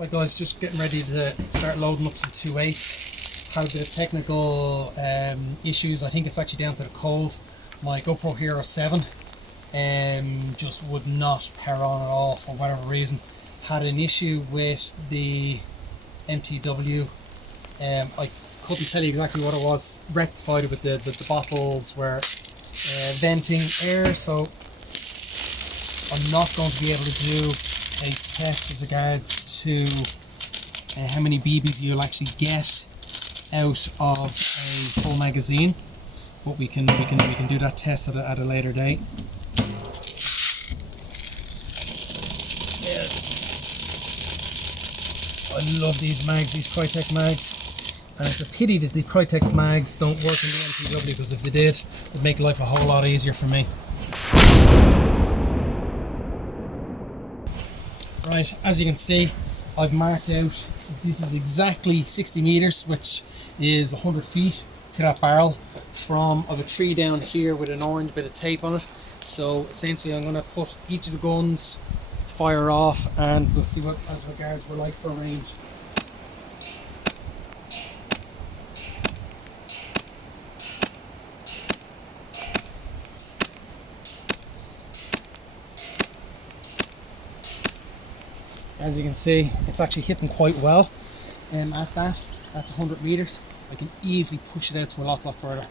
Right guys, just getting ready to start loading up some 2.8s. Had a bit of technical issues. I think it's actually down to the cold. My GoPro Hero 7 just would not power on at all for whatever reason. Had an issue with the MTW. I couldn't tell you exactly what it was. Rectified it with the bottles were venting air, so I'm not going to be able to do a test as regards to how many BBs you'll actually get out of a full magazine, but we can do that test at a later date. Yeah. I love these mags, these Crytek mags, and it's a pity that the Crytek mags don't work in the MTW, because if they did, it'd make life a whole lot easier for me. Right, as you can see, I've marked out, this is exactly 60 meters, which is 100 feet to that barrel. I have a tree down here with an orange bit of tape on it. So essentially I'm going to put each of the guns, fire off, and we'll see what as regards we're like for range. As you can see, it's actually hitting quite well at that. That's 100 meters. I can easily push it out to a lot further.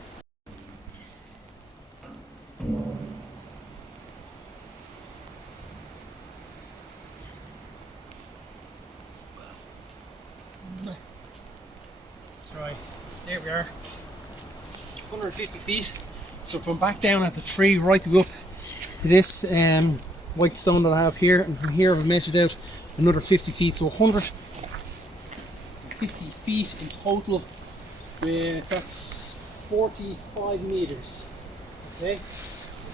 That's right, there we are, 150 feet. So from back down at the tree right to go up to this white stone that I have here, and from here I've measured out another 50 feet, so 150 feet in total. That's 45 meters. Okay,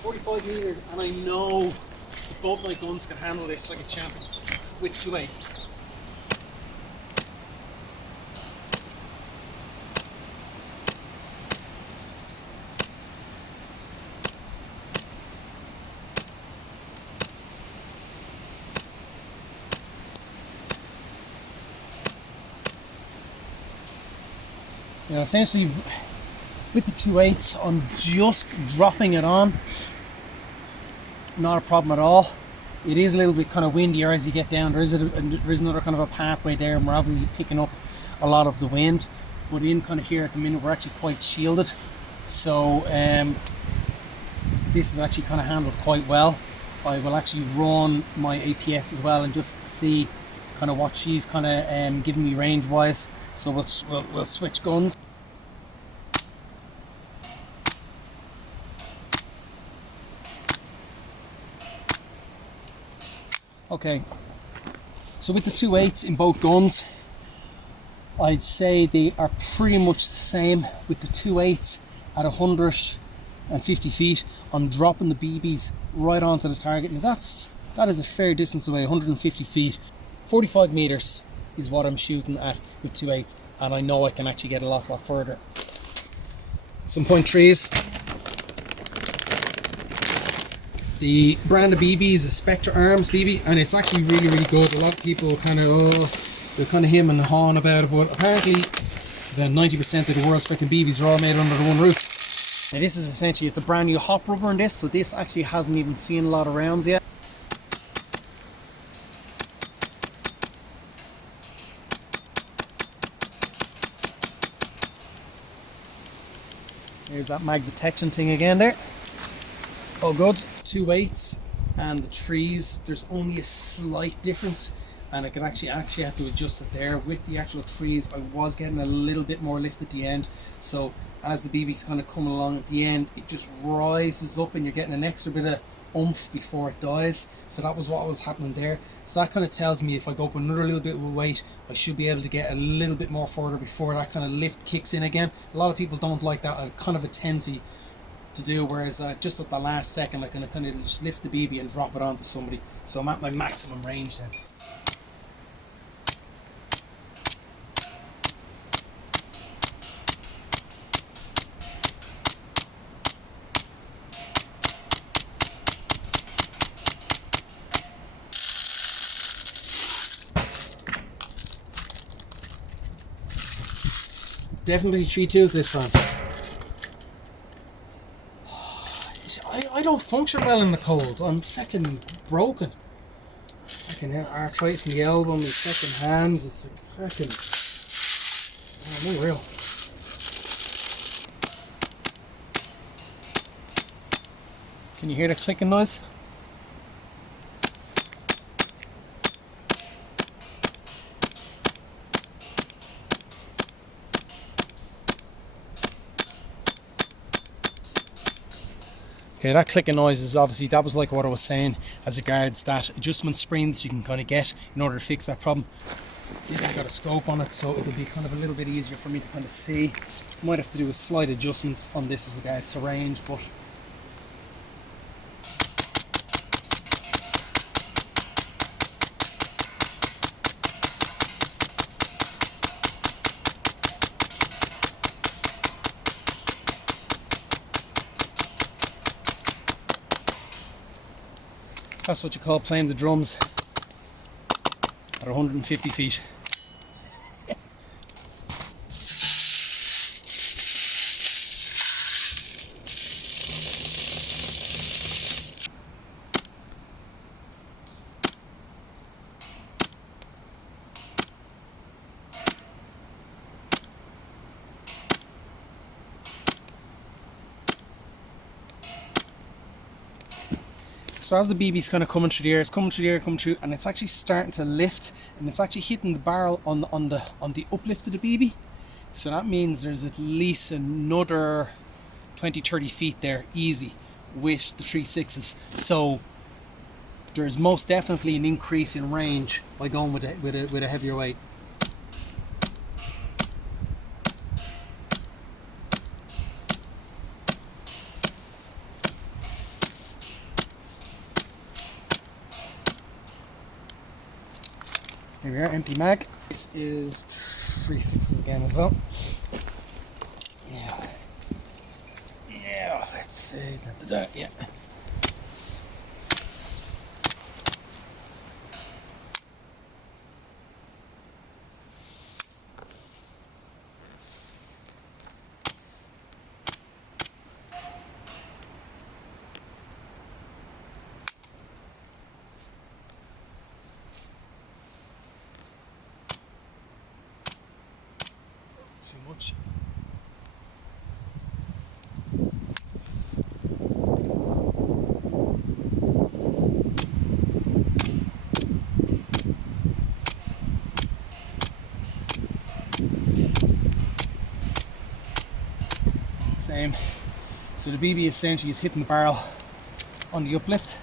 45 meters, and I know that both my guns can handle this like a champion with 2.8s. You know, essentially with the 2.8s, I'm just dropping it on. Not a problem at all. It is a little bit kind of windier as you get down. There is another kind of a pathway there, and we're obviously picking up a lot of the wind. But in kind of here at the minute, we're actually quite shielded. So this is actually kind of handled quite well. I will actually run my APS as well and just see kind of what she's kind of giving me range wise. So we'll switch guns. Okay, so with the 2.8s in both guns, I'd say they are pretty much the same. With the 2.8s at 150 feet, I'm dropping the BBs right onto the target. Now that is a fair distance away, 150 feet. 45 meters is what I'm shooting at with 2.8s, and I know I can actually get a lot further. Some .3s. The brand of BB is a Spectre Arms BB, and it's actually really good. A lot of people kind of they're kind of him and hawing about it, but apparently about 90% of the world's freaking BBs are all made under the one roof. Now this is essentially, it's a brand new hop rubber in this, so this actually hasn't even seen a lot of rounds yet. There's that mag detection thing again there. Oh good. 2.8s and the trees, there's only a slight difference, and I can actually have to adjust it there. With the actual trees, I was getting a little bit more lift at the end, so as the BB's kind of coming along at the end, it just rises up and you're getting an extra bit of oomph before it dies. So that was what was happening there. So that kind of tells me if I go up another little bit with weight, I should be able to get a little bit more further before that kind of lift kicks in again. A lot of people don't like that. I kind of a tendency to do, whereas just at the last second I can kind of just lift the BB and drop it onto somebody. So I'm at my maximum range then. Definitely 3-2s this time. I don't function well in the cold. I'm fucking broken. Fucking arthritis in the elbow, my fucking hands. It's like fucking unreal. Can you hear the clicking noise? Okay, that clicking noise is obviously, that was like what I was saying as regards that adjustment springs you can kind of get in order to fix that problem. This has got a scope on it, so it'll be kind of a little bit easier for me to kind of see. Might have to do a slight adjustment on this as regards to range, but that's what you call playing the drums at 150 feet. So as the BB's kind of coming through the air, it's coming through the air, coming through, and it's actually starting to lift, and it's actually hitting the barrel on the uplift of the BB. So that means there's at least another 20-30 feet there, easy, with the 3.6s. So there's most definitely an increase in range by going with a heavier weight. Here we are, empty mag. This is 3.6s again as well. Yeah. Yeah, let's say that. Yeah. Too much. Same. So the BB essentially is hitting the barrel on the uplift.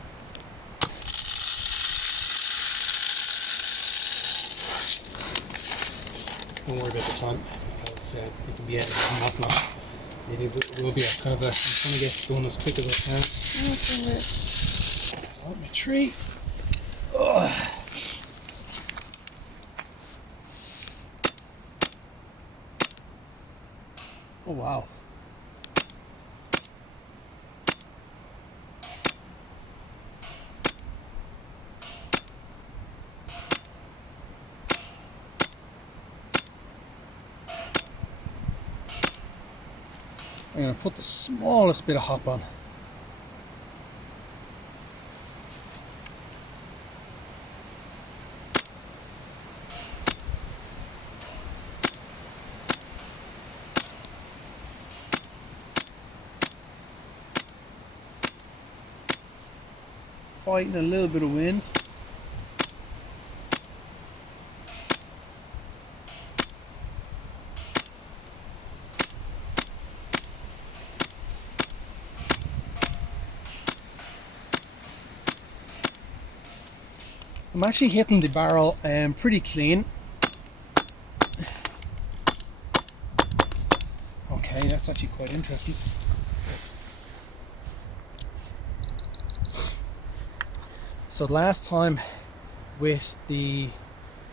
Don't worry about the time, because it can be edited and whatnot. It will be a kind of a, I'm trying to get going as quick as I can. Oh, my tree. Oh. Oh wow. I'm going to put the smallest bit of hop on. Fighting a little bit of wind. I'm actually hitting the barrel pretty clean. Okay, that's actually quite interesting. So last time with the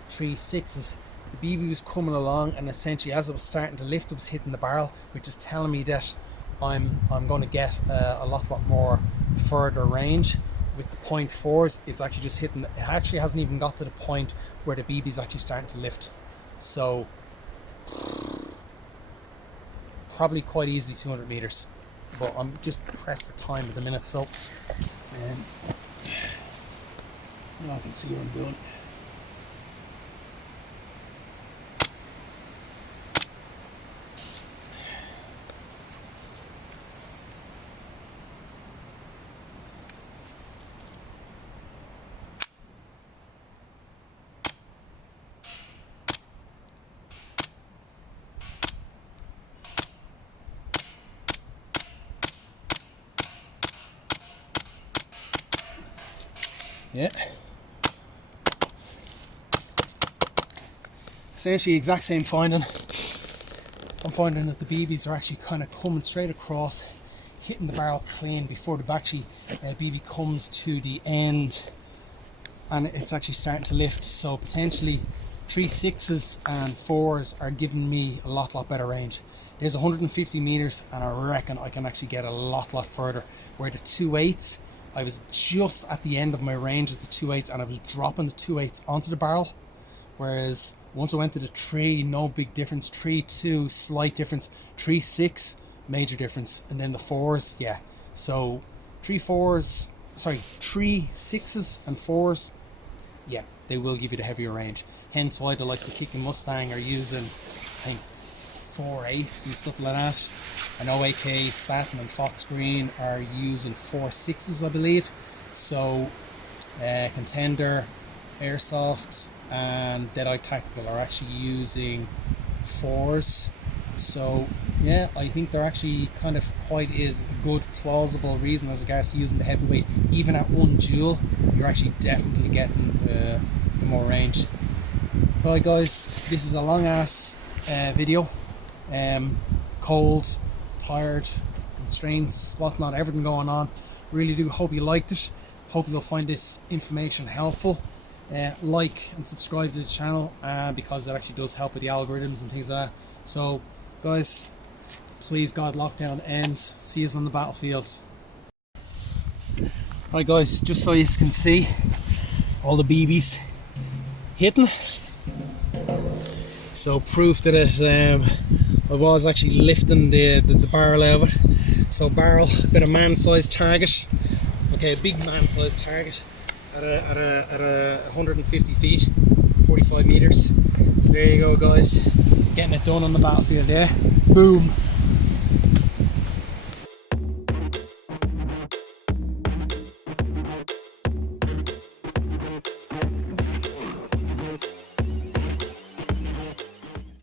3.6s, the BB was coming along, and essentially as it was starting to lift, it was hitting the barrel, which is telling me that I'm going to get a lot more further range. With the 0.4s, it's actually just hitting, it actually hasn't even got to the point where the BB is actually starting to lift. So probably quite easily 200 meters, but I'm just pressed for time at the minute, so now I can see what I'm doing. Yeah. Essentially exact same finding. I'm finding that the BBs are actually kind of coming straight across, hitting the barrel clean before the BB comes to the end, and it's actually starting to lift. So potentially 3 6s and 4s are giving me a lot better range. There's 150 meters, and I reckon I can actually get a lot further. Where the 2 8s, I was just at the end of my range at the 2 8s, and I was dropping the 2 8s onto the barrel. Whereas once I went to the 3, no big difference. 3 2, slight difference. 3 6, major difference. And then the 4s, yeah. So 3 6s and 4s, yeah, they will give you the heavier range. Hence why the likes of Kick and Mustang are using, I think, 4 8s and stuff like that. I know AK, Saturn and Fox Green are using 4 6s, I believe. So Contender, AIRSOFT and Deadeye Tactical are actually using 4s. So yeah, I think they're actually kind of quite is a good plausible reason as regards to using the heavyweight. Even at 1 joule, you're actually definitely getting the more range. Right guys, this is a long ass video. Cold, tired, constraints, whatnot, everything going on. Really do hope you liked it. Hope you'll find this information helpful. Like and subscribe to the channel because it actually does help with the algorithms and things like that. So guys, please God, lockdown ends. See us on the battlefield. Right guys, just so you can see all the BBs hitting. So proof that I was actually lifting the barrel out of it. So barrel, a bit of man-sized target. Okay, a big man-sized target at a 150 feet, 45 meters. So there you go guys, getting it done on the battlefield there. Boom.